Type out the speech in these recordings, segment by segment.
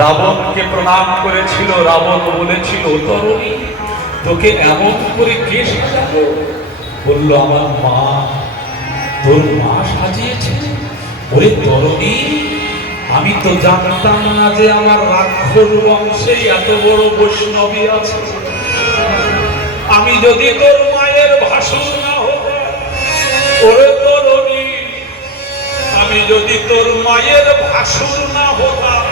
রাবণকে প্রণাম করেছিল। রাবণ বলেছিল, তরুণী তোকে এমন করে কে সাজাবো? বলল, আমার মা। তোর মা সাজিয়েছে? ওরে তরুণী, আমি তো জানতাম না যে আমার রাক্ষস বংশে এত বড় বৈষ্ণবী আছে। আমি যদি তোর মায়ের ভাসুর না হতাম, ওরে তরুণী, আমি যদি তোর মায়ের ভাসুর না হতাম,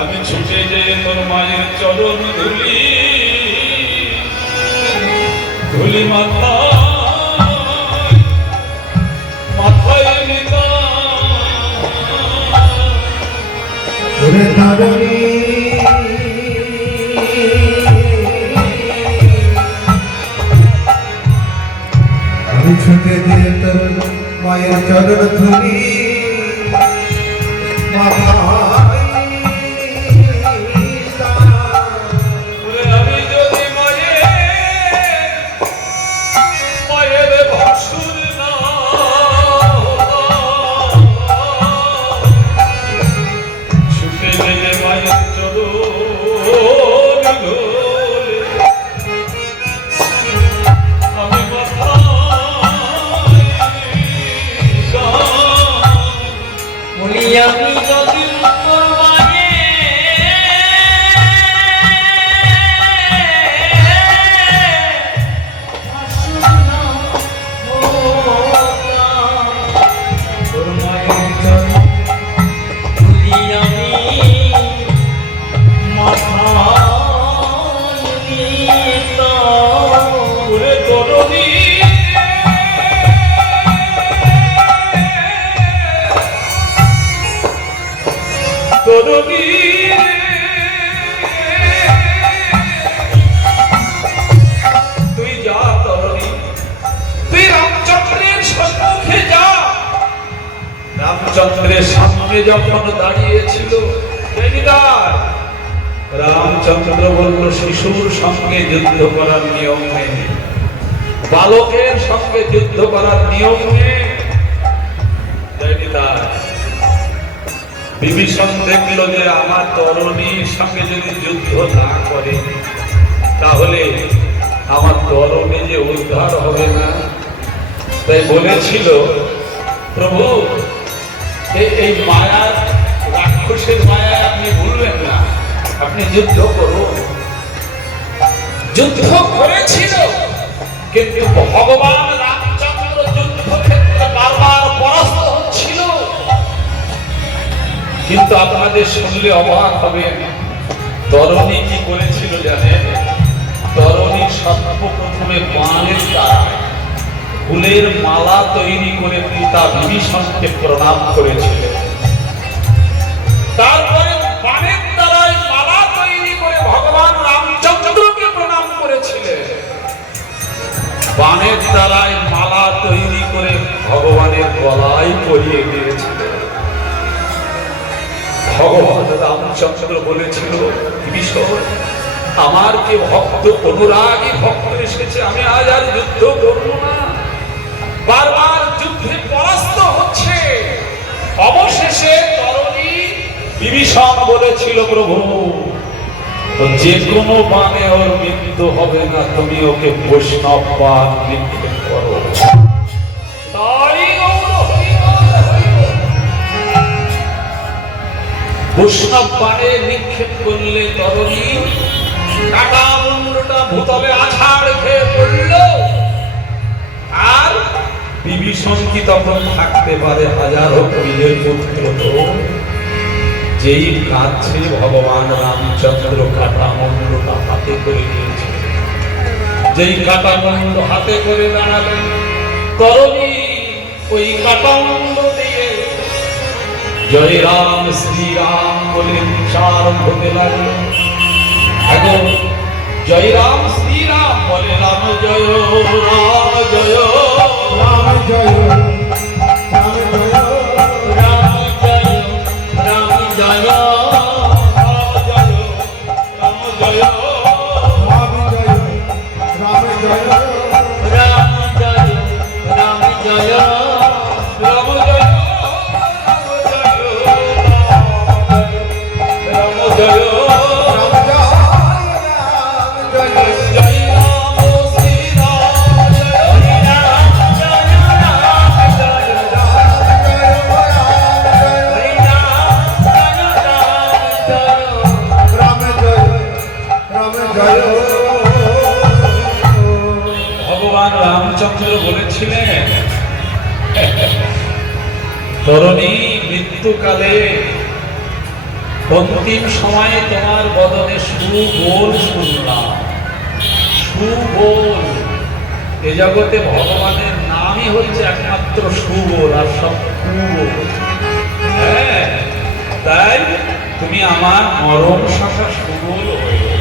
আমি ছুটে যেয়ে তোর মায়ের চরণ ধুলি ধুলি মাথায় নিতাম। আমি ছুটে যেয়ে তোর মায়ের চরণ ধুলি আমি যদি তোর মায়ে তোর মায়ের চরণ ধুলি আমি মাথায় নিতাম। ওরে তরুণী, তরুণী, তুই যা তরুণী, তুই রামচন্দ্রের সম্মুখে যা। রামচন্দ্রের সামনে যখন দাঁড়িয়েছিল রামচন্দ্র বলল, শিশুর সঙ্গে যুদ্ধ করার নিয়ম নেই, বালকের সঙ্গে যুদ্ধ করার নিয়ম নেই। বিভীষণ দেখল যে আমার তরুণীর সঙ্গে যদি যুদ্ধ না করে তাহলে আমার তরুণী যে উদ্ধার হবে না। তাই বলেছিল, প্রভু এই মায়ার, রাক্ষসের মায়া আপনি ভুলবেন না, আপনি যুদ্ধ করুন। যুদ্ধ করেছিল, কিন্তু ভগবান রামচন্দ্র যুদ্ধক্ষেত্রে বারবার পরাস্ত হচ্ছিল। কিন্তু আপনাদের শুনলে অবাক হবেন, তরুণী কি করেছিল জানেন? তরুণী সর্বপ্রথমে বাণের দ্বারায় ফুলের মালা তৈরি করে পিতা বিভীষণকে প্রণাম করেছিল। তারপরে বাণের দ্বারায় মালা তৈরি করে ভগবান রামচন্দ্রকে প্রণাম করেছিলেন। বাণের দ্বারায় মালা তৈরি করে ভগবানের গলায় পরিয়ে দিয়েছিলেন। ভগবান রামচন্দ্র বলেছিল, বিভীষণ, আমার যে ভক্ত, অনুরাগী ভক্ত এসেছে, আমি আজ আর যুদ্ধ করব না। বারবার যুদ্ধে পরাস্ত হচ্ছে। অবশেষে তরুণী বিভীষণ বলেছিল, প্রভু যে কোনো বাণে ওর মৃত্যু হবে না, তুমি ওকে বৈষ্ণব বাণ নিক্ষেপ করো। বৈষ্ণব বাণে নিক্ষেপ করলে তরুণী কাটা মুন্ডটা ভূতলে আছাড় খেয়ে পড়ল। আর বিভীষণ কি তখন থাকতে পারে? হাজারো বীরের পুত্র তো যেই কাছে ভগবান রামচন্দ্র কাটা মুন্ডটা হাতে করে নিয়েছে, যেই কাটা মুন্ড হাতে করে দাঁড়ালেন, তরুণী ওই কাটা মুন্ড দিয়ে জয় রাম শ্রীরাম বলে চার হতে লাগলো। এখন জয় রাম শ্রীরাম বলে রাম জয়, রাম জয়, রাম জয়, রাম জয়, রাম জয়, রাম জয়, রাম জয়, রাম জয়, রাম জয়, রাম জয়, রাম জয়, রাম জয়, রাম জয়। জয় রাম জয় জয় রাম শ্রী রাম জয় রাম জয় রাম জয় রাম জয় ভগবান রামচন্দ্র বলেছিলেন, তরুণী মৃত্যুকালে অন্তিম সময়ে তোমার বদনে সুবোল শুনলাম। সুবোল, এ জগতে ভগবানের নামই হচ্ছে একমাত্র সুবোল, আর সব কুবোল। হ্যাঁ, তাই তুমি আমার মরণ শাখা সুবোল হয়ে,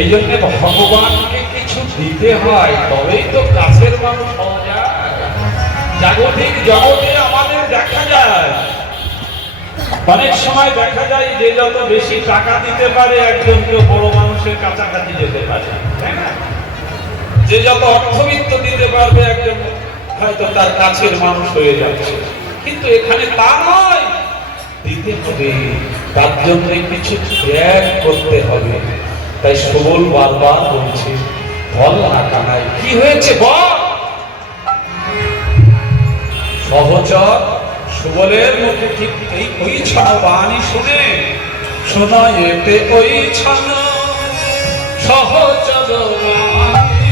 এই জন্য ভগবানকে কিছু দিতে হয়, তবেই তো কাছের মানুষ হওয়া যায়। জাগতিক জগতে আমাদের দেখা যায়, অনেক সময় দেখা যায় যে যত বেশি টাকা দিতে পারে একজনকে বড় মানুষের কাছাকাছি যেতে পারে, তাই না? যে যত অর্থবিত্ত দিতে পারবে একজন হয়তো তার কাছের মানুষ হয়ে যাচ্ছে। কিন্তু এখানে তা নয়, দিতে হবে, তার জন্য কিছু ত্যাগ করতে হবে। তাই সুবল বারবার বলছে, বল না কানাই, কি হয়েছে বল। সহচর সুবলের মুখে ঠিক এই ওই ছন বাণী শুনে, শোনা এতে ওই ছন সহচর বাণী।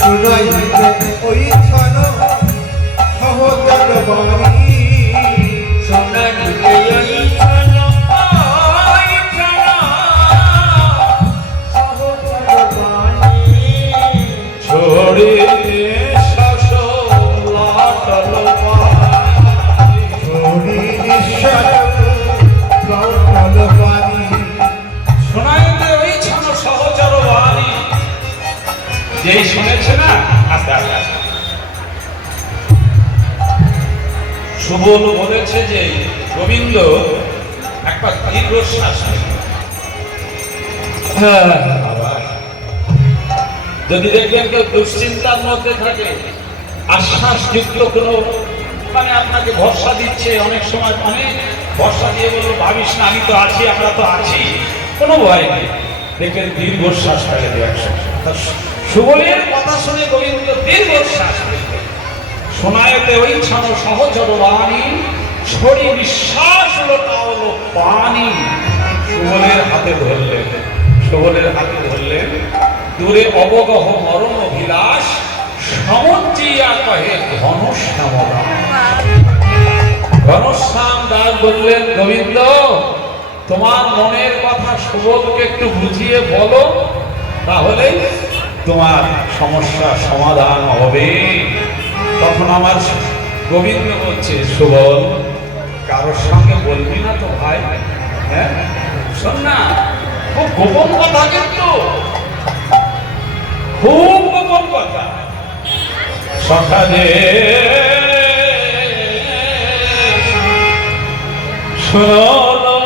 শুনাইতে ওই ছন সহচর বাণী। সোনালিতে ওই ছন ওই ছন সহচর বাণী। ছড়িয়ে শাসন লাটল পানি। ছড়ি নিঃশ্বাস লাটল বাণী। শোনাইতে ওই ছন সহচর বাণী। যেই শুনেছে না, আস্তে আস্তে আস্তে সুবল বলেছে যে, গোবিন্দ একবার দীর্ঘশ্বাস নিন। বাবা, যদি দেখবেন কেউ দুশ্চিন্তার মধ্যে থাকে, আশ্বাসযুক্ত কোনো মানে আপনাকে ভরসা দিচ্ছে, অনেক সময় অনেক ভরসা দিয়ে বললো ভাবিস না, আমি তো আছি, আমরা তো আছি, কোনো ভয় নেই, দেখে দীর্ঘশ্বাস ফেলে দেয় একসাথে। সুবলের কথা শুনে গোবিন্দ দীর্ঘশ্বাস ফেললেন। শোনায়তে ওই ছান সহচর বাণী, ছড়ি বিশ্বাস লোটা হলো পানি। সুবলের হাতে ধরলেন, সুবলের হাতে ধরলেন, দূরে অবগহ মরণ অভিলাষ, সমুচিয়া কহে ঘনশ্যাম দাস। ঘনশ্যাম দাস বললেন, গোবিন্দ তোমার মনের কথা সুবলকে একটু বুঝিয়ে বলো, তাহলে তোমার সমস্যা সমাধান হবে। তখন আমার গোবিন্দ বলছে, সুবল কারোর সঙ্গে বলবি না তো ভাই, হ্যাঁ শোন না, খুব গোপন কথা, কিন্তু খুব গোপন কথা। সকালে শোনো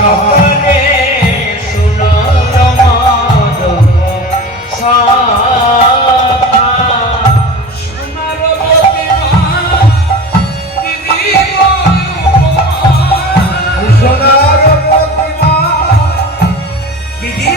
সকলে শুনো তোমার সাথা। সোনার প্রতিমা দিদি সোনার প্রতিমা দিদি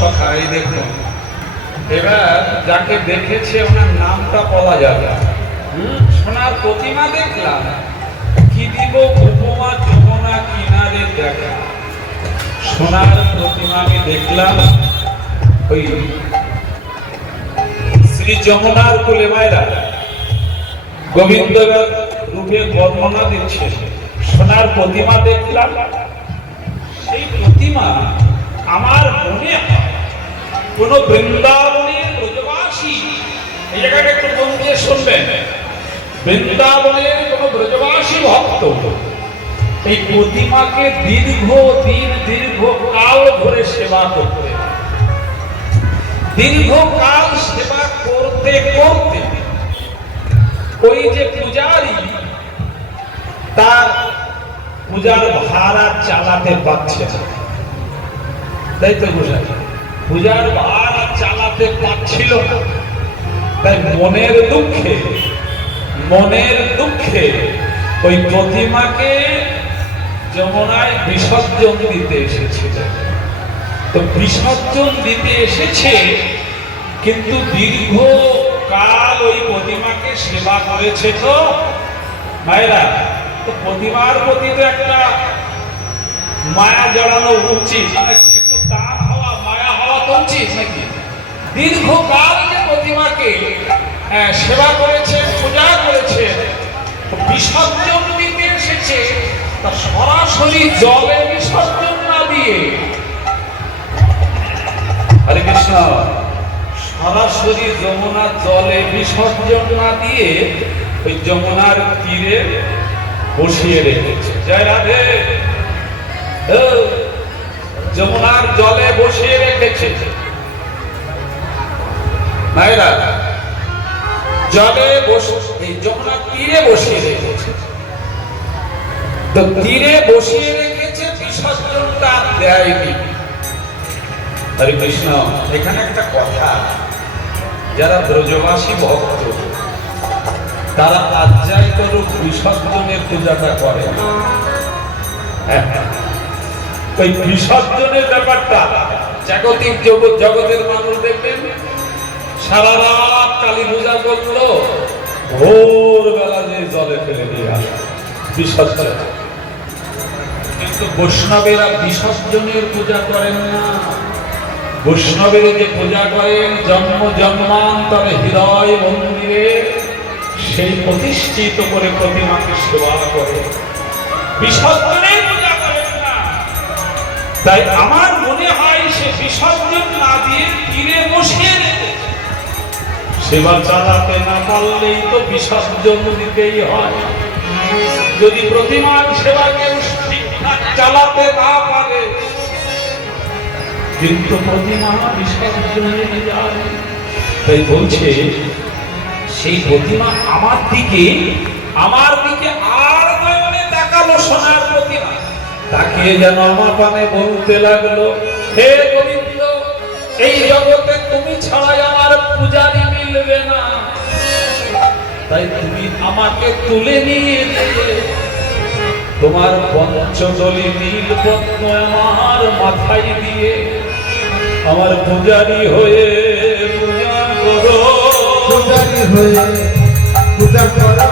সখাই দেখুন, এবার যাকে দেখেছে ওনার নামটা বলা যাবে না। সোনার প্রতিমা দেখলাম, কি দিব উপমা যমুনা কিনারে দেখা। সোনার প্রতিমা আমি দেখলাম, ওই শ্রী যমুনার কোলে মায়েরা গোবিন্দ রূপে বর্ণনা দিচ্ছে। সোনার প্রতিমা দেখলাম, সেই প্রতিমা আমার মনে হয় কোন বৃন্দাবনের ব্রজবাসী, এই জায়গাটা একটু মন দিয়ে শুনবেন, বৃন্দাবনের কোন ব্রজবাসী ভক্ত এই প্রতিমাকে দীর্ঘ কাল ধরে সেবা করতে, দীর্ঘকাল সেবা করতে করতে ওই যে পূজারি তার পূজার ভাড়া চালাতে পারছে না, তাই তো বোঝায়, পূজার ভাড়া চালাতে পারছিল না, তাই মনের দুঃখে ওই প্রতিমাকে যমুনায় বিসর্জন দিতে এসেছিল। তো বিসর্জন দিতে এসেছে, কিন্তু দীর্ঘকাল ওই প্রতিমাকে সেবা করেছে। তো মায়েরা, তো প্রতিমার প্রতি তো একটা মায়া জড়ানো উচিত নাকি, একটু টান হওয়া, মায়া হওয়া তো উচিত নাকি। দীর্ঘকাল যে প্রতিমাকে সেবা করেছে, পূজা করেছে, বিসর্জন দিতে এসেছে, তা সরাসরি জলে বিসর্জন না দিয়ে, হরে কৃষ্ণ, সরাসরি যমুনার জলে বিসর্জন না দিয়ে ওই যমুনার তীরে বসিয়ে রেখেছে। জয় রাধে। যমুনার জলে বসিয়ে রেখেছে মায়েরা, জলে এই যমুনার তীরে বসিয়ে রেখেছে। তো তীরে বসিয়ে রেখেছে, বিসর্জনটা দেয়নি। হরে কৃষ্ণ। এখানে একটা কথা, যারা ব্রজবাসী ভক্ত তারা আজ্জাই করুক বিসর্জনের পূজাটা করে। ওই বিসর্জনের ব্যাপারটা জাগতিক জগতের মানুষ দেখবেন সারা রাত কালী পূজা করলো, ভোরবেলা যে জলে ফেলে দিয়ে আসে বিসর্জন। কিন্তু বৈষ্ণবেরা বিসর্জনের পূজা করেন না। বৈষ্ণবের যে পূজা করেন জন্ম জন্মান্তরে হৃদয় মন্দিরে, সেই প্রতিষ্ঠিত করে প্রতিমাকে সেবা করে, বিসর্জনের পূজা করেন না। তাই আমার মনে হয় সে বিসর্জন না দিয়ে তীরে বসিয়ে রেখেছে। সেবা চালাতে না পারলেই তো বিসর্জন দিতেই হয়। যদি প্রতিমার সেবা কেউ ঠিকঠাক চালাতে না পারে, কিন্তু প্রতিমা বিসর্জনে যায়। তাই বলছে সেই প্রতিমা আমার দিকে আর নয়নে তাকালো, সোনার প্রতিমা তাকিয়ে যেন আমার পানে বলতে লাগলো, হে গোবিন্দ, এই জগতে তুমি ছাড়াই আমার পূজারি মিলবে না, তাই তুমি আমাকে তুলে নিয়ে দিয়ে তোমার পঞ্চদলী নীলপদ্ম আমার মাথায় দিয়ে আমার পূজারি হয়ে পূজা করো, পূজারি হয়ে পূজা করো,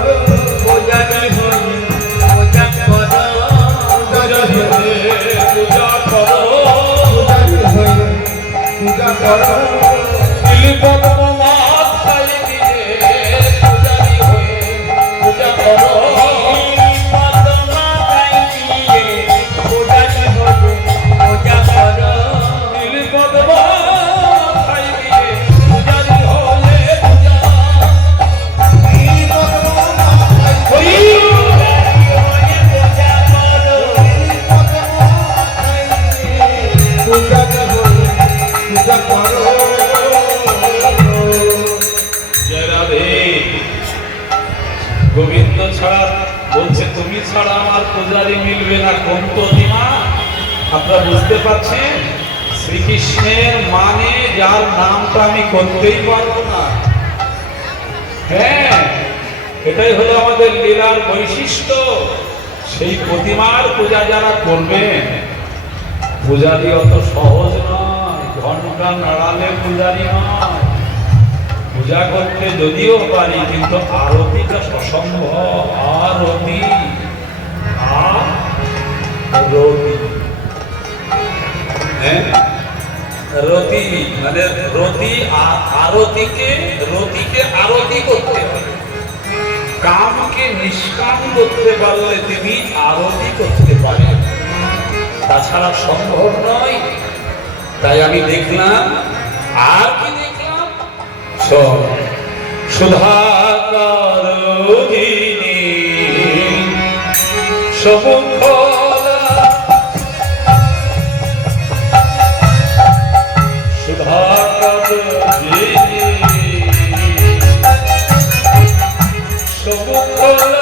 পূজারি হয়ে পূজা করো, পূজারি হয়ে পূজা করো, পূজারি হয়ে পূজা করো, নীলপদ্ম মাথায় দিয়ে পূজারি হয়ে পূজা করো, গোবিন্দ ছাড়া বলছে তুমি ছাড়া আমার পূজারি মিলবে না। কোন প্রতিমা আপনারা বুঝতে পারছেন? শ্রীকৃষ্ণের মানে যার নামটা আমি করতেই পারবো না। হ্যাঁ, এটাই হলো আমাদের লীলার বৈশিষ্ট্য। সেই প্রতিমার পূজা যারা করবেন, পূজারি অত সহজ নয়। ঘন্টা নাড়ালে পূজারি নয়। পূজা করতে যদিও পারি, কিন্তু আরতিটা অসম্ভব। আরতি রতি, হ্যাঁ রতি মানে রতি, আরতিকে রতিকে আরতি করতে হবে। কামকে নিষ্কাম করতে পারলে তিনি আরতি করতে পারেন, তাছাড়া সম্ভব নয়। তাই আমি দেখলাম, আর কি দেখলাম, সুধাকর সমুখলা, সুধাকর সমুখলা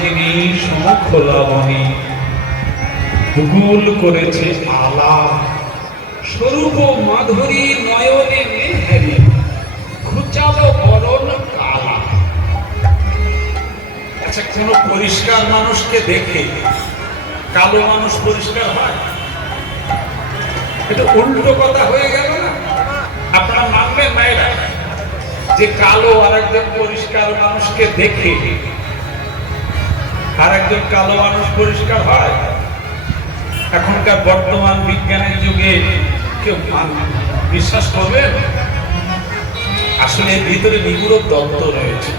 যিনি সমুখলা বনি ভূগোল করেছে আলা, স্বরূপ মাধুরী নয়নে মেহেরি, ঘুচালো বরণ কালা। আচ্ছা, কোন পরিষ্কার মানুষকে দেখে কালো মানুষ পরিষ্কার হয়? এটা উল্টো কথা হয়ে গেল না? আপনারা মানবেন মায়েরা যে কালো আর একজন পরিষ্কার মানুষকে দেখে আর একজন কালো মানুষ পরিষ্কার হয়? এখনকার বর্তমান বিজ্ঞানের যুগে কেউ বিশ্বাস করবে? আসলে এর ভিতরে নিগুড় তত্ত্ব রয়েছে।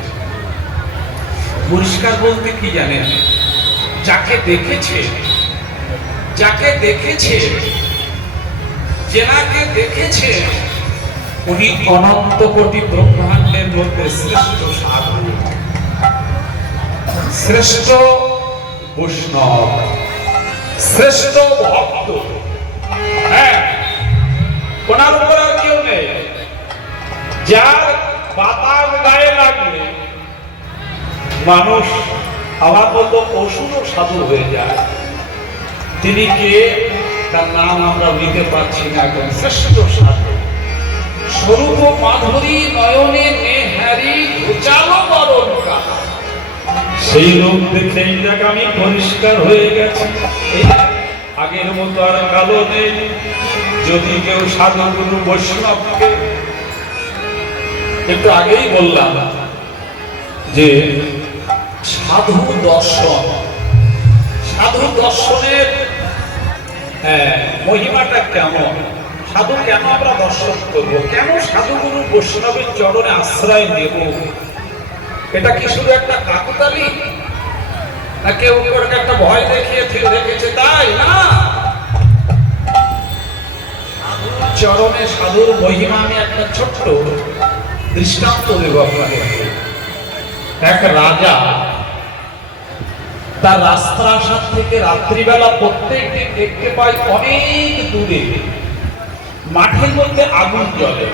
পরিষ্কার বলতে কি জানেন? যাকে দেখেছে যাকে দেখেছে, যেনাকে দেখেছে, উনি অনন্ত কোটি ব্রহ্মাণ্ডের মধ্যে শ্রেষ্ঠ সাধু, শ্রেষ্ঠ বৈষ্ণব, শ্রেষ্ঠ ভক্ত। হ্যাঁ, ওনার উপর আর কেউ নেই। যার বাতাস গায়ে লাগলে মানুষ আমার মতো অসুর সাধু হয়ে যায়। তিনি কে, তার নাম আমরা নিতে পারছি না। একজন শ্রেষ্ঠ সাধু, স্বরূপ মাধুরী নয়নে নেহারি ঘোচালো বরণ কাল। সেই রূপ দেখে এই জায়গা আমি পরিষ্কার হয়ে গেছি। এই আগের মতো আর কালো নেই। যদি কেউ সাধু গুরু বৈষ্ণবকে, একটু আগেই বললাম যে সাধু দর্শন, সাধু দর্শনের মহিমাটা কেমন, সাধু কেন আমরা দর্শন করব, কেন সাধু গুরু বৈষ্ণবের চরণে আশ্রয় নেব? এটা কি শুধু একটা কাকতালি, না কেউ একটা ভয় দেখিয়ে রেখেছে তাই না? সাধুর চরণে সাধুর মহিমা আমি একটা ছোট্ট দৃষ্টান্ত দেব আপনাদের। এক রাজা তার রাজপ্রাসাদ থেকে রাত্রিবেলা প্রত্যেক দিন দেখতে পাই অনেক দূরে মাঠের মধ্যে আগুন জ্বলে,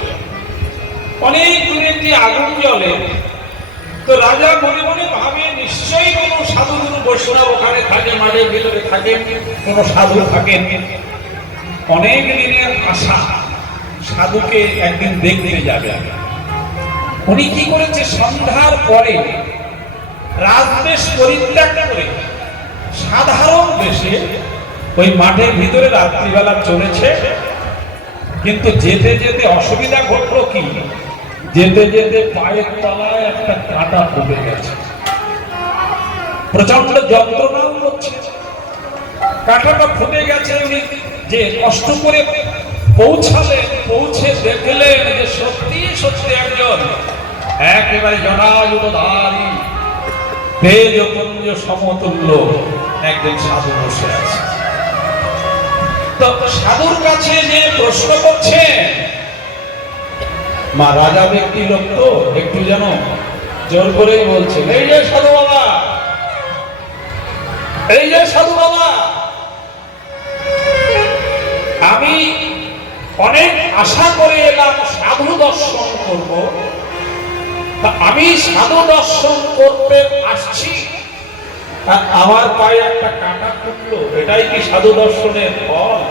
অনেক দূরে একটি আগুন জ্বলে। তো রাজা মনে মনে ভাবে নিশ্চয়ই কোনো সাধু গুরু বৈষ্ণব ওখানে থাকে, মাঠের ভিতরে থাকেন, কোনো সাধু থাকেন। অনেক দিনের আশা, সাধুকে একদিন দেখতে যাবে। উনি কি করেছে, সন্ধ্যার পরে রাজবেশ পরিত্যাগ করে সাধারণ বেশে ওই মাঠের ভিতরে রাত্রিবেলা চলেছে। কিন্তু যেতে যেতে অসুবিধা ঘটলো কি, যেতে যেতে পায়ের তলায় একটা কাঁটা ফুটে গেছে, প্রচন্ড যন্ত্রণাও হচ্ছে। কাঁটাটা ফুটে গেছে, উনি যে কষ্ট করে পৌঁছালেন, পৌঁছে দেখলেন যে সত্যি সত্যি একজন একেবারে জনায়ুতধারী তেজপুঞ্জ সমতুল্য একজন সাধু বসে আছে। তো সাধুর কাছে যে প্রশ্ন করছে, মা রাজা ব্যক্তি লোক তো একটু যেন জোর করেই বলছে, এই যে সাধু বাবা, এই যে সাধু বাবা, আমি অনেক আশা করে এলাম সাধু দর্শন করব, আমি সাধু দর্শন করতে আসছি, আর আমার পায়ে একটা কাঁটা ফুটলো, এটাই কি সাধু দর্শনের ফল?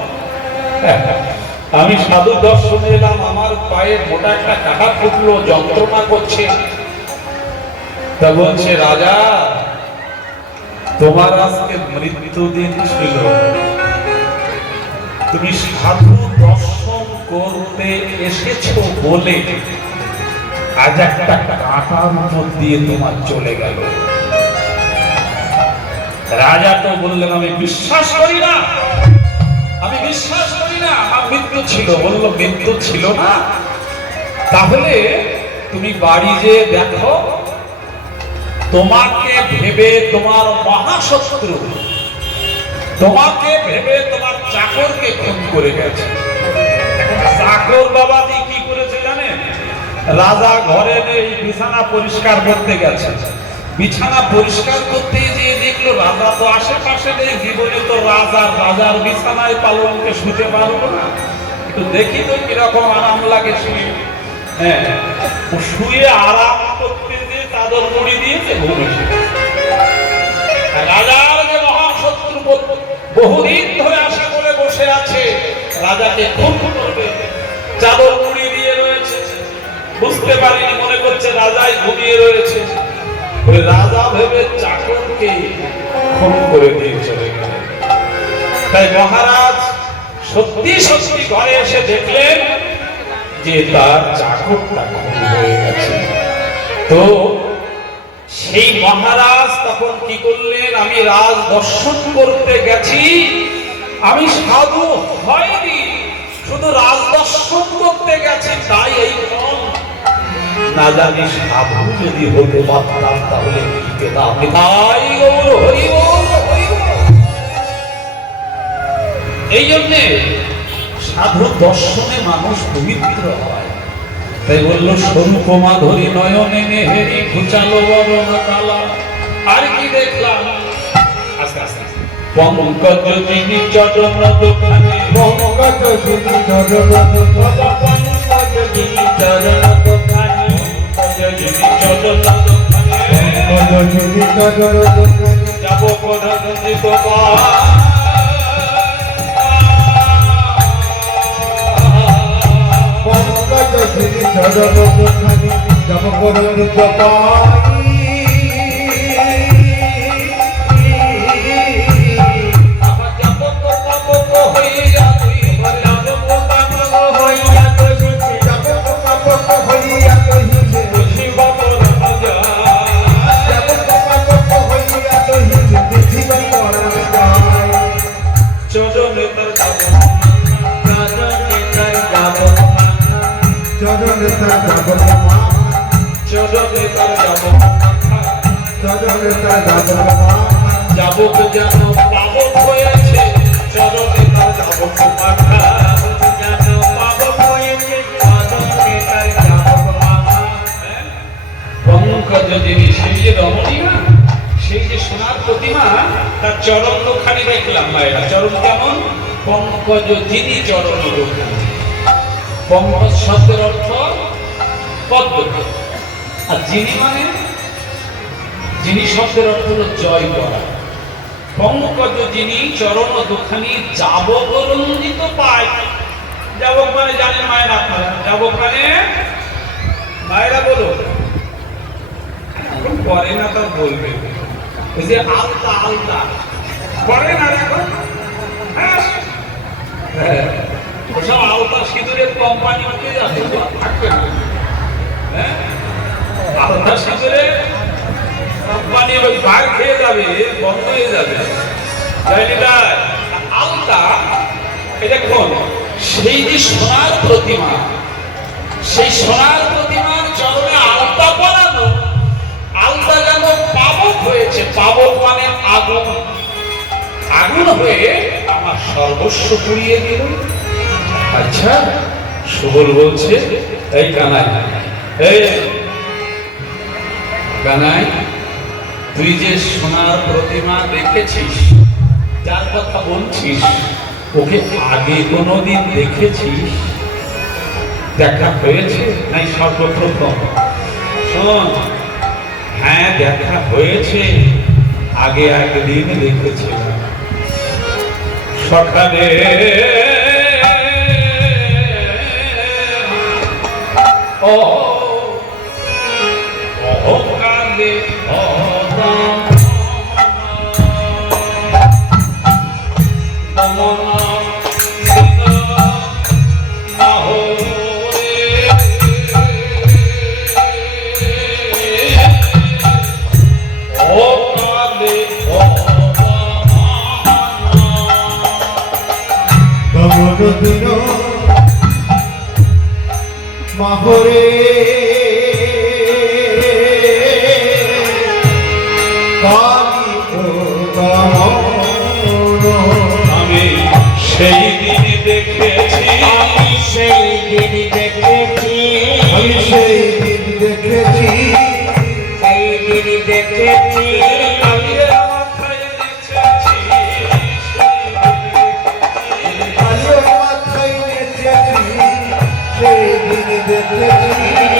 আমি সাধু দর্শনে এলাম, আমার পায়ে মোটা একটা কাঁটা ফুটলো, যন্ত্রণা করছে। তা বলছে, রাজা তোমার আজকে মৃত্যুদিন ছিল, তুমি সাধু দর্শন করতে এসেছো বলে আজ একটা কাঁটার উপর দিয়ে তোমার চলে গেল। রাজা তো বললেন, আমি বিশ্বাস করি না, আমি বিশ্বাস করি না, আমার মৃত্যু ছিল। বললো, মৃত্যু ছিল না? তাহলে তুমি বাড়ি যে দেখো, তোমাকে ভেবে তোমার মহাশত্রু, তোমাকে ভেবে তোমার চাকরকে খুন করে গেছে। চাকর বাবাজি কি করেছে জানেন? রাজা ঘরে নেই, বিছানা পরিষ্কার করতে গেছে। বিছানা পরিষ্কার করতে গিয়ে দেখলো রাজা তো আশেপাশে নেই। জীবনে তো রাজার রাজার বিছানায় পালনকে শুতে পারবো না, একটু দেখি তো কিরকম আরাম লাগে শুয়ে। হ্যাঁ, শুয়ে আরাম করতে গিয়ে চাদর মুড়ি দিয়েছে, ঘুম এসে গেছে। রাজার যে মহাশত্রু বহুদিন ধরে আশা করে বসে আছে রাজাকে খুন করবে, চাদর মুড়ি দিয়ে রয়েছে, বুঝতে পারিনি, মনে করছে রাজাই ঘুমিয়ে রয়েছে। রাজা ভেবে চাকরকে খুন করে দিয়ে চলে গেলেন। তাই মহারাজ সত্যি সত্যি ঘরে এসে দেখলেন যে তার চাকরটা খুন হয়ে গেছে। তো সেই মহারাজ তখন কি করলেন, আমি রাজ দর্শন করতে গেছি, আমি সাধু হয়নি, শুধু রাজ দর্শন করতে গেছি, তাই এই ফল। না জানি সাধু যদি হতে পারতাম তাহলে কি পেতাম। তাই গৌর হরি বল, হরি বল। এই জন্যে সাধু দর্শনে মানুষ পবিত্র হয়। তাই বললো স্বরূপ মাধুরী নয়নে নেহেরি ঘুচালো বরণ কালা। আর কি দেখলাম? আস্তে আস্তে আস্তে। পঙ্কজ যিনি চরণ দোকানে, পঙ্কজ যিনি চরণ পঙ্কজ যিনি চরণ দোকানে, পঙ্কজ যিনি চরণ দোকানে, পঙ্কজ যিনি চরণ দোকানে যাব পরঞ্জিত পঙ্কজ যিনি চরণ দোকানে যাব পরঞ্জিত পাই। চরণে তার যাব মা, চরণে তার যাব চরণে তার যাব মা, যাবক যেন পাবক হয়েছে, চরণে তার যাবক মাথা যেন পাবক হয়েছে, চরণে তার যাবক মাথা। পঙ্কজ যিনি, সেই যে রমণীমা, সেই যে সোনার প্রতিমা, তার চরণ দুখানি দেখলাম মায়েরা। চরণ কেমন? পঙ্কজ যিনি চরণ দুখানি। পঙ্কজ শব্দের অর্থ পদ্ম, আর যিনি মানে, যিনি শব্দের অর্থ হলো জয় করা। পঙ্কজ যিনি চরণ দুখানি যাবক রঞ্জিত পায়। যাবক মানে জানেন মায়েরা আপনারা, যাবক মানে মায়েরা বলো, এখন করে না তার বলবে, ওই যে আলতা আলতা করে না এখন। হ্যাঁ, ওসব আলতা সিঁদুরের কোম্পানি উঠে যাবে, থাকবে না। হ্যাঁ, আলতা সিঁদুরের কোম্পানি ওই ভাগ খেয়ে যাবে, বন্ধ হয়ে যাবে। আলতা এটা কোন? সেই যে সোনার প্রতিমা, সেই সোনার প্রতিমার চরণে আলতা পরানো। আলতা যেন পাবক হয়েছে, পাবক মানে আগুন, আগুন হয়ে আমার সর্বস্ব পুড়িয়ে দিল। আচ্ছা, সুবল বলছে, এই কানাই, এই কানাই, তুই যে সোনার প্রতিমা দেখেছিস, যার কথা বলছিস, ওকে আগে কোনোদিন দেখেছিস? দেখা হয়েছে নাই সর্বপ্রথম? শোন, হ্যাঁ দেখা হয়েছে, আগে একদিন দেখেছিলাম সকালে কালে দিন মাহরে আমি সেই দিন দেখেছি, আমি সেই দিন দেখেছি, আমি সেই দিন দেখেছি, সেই দিন দেখেছি, কালির মাথায় নেচেছি, কালির মাথায় নেচেছি, সেই দিন দেখেছি।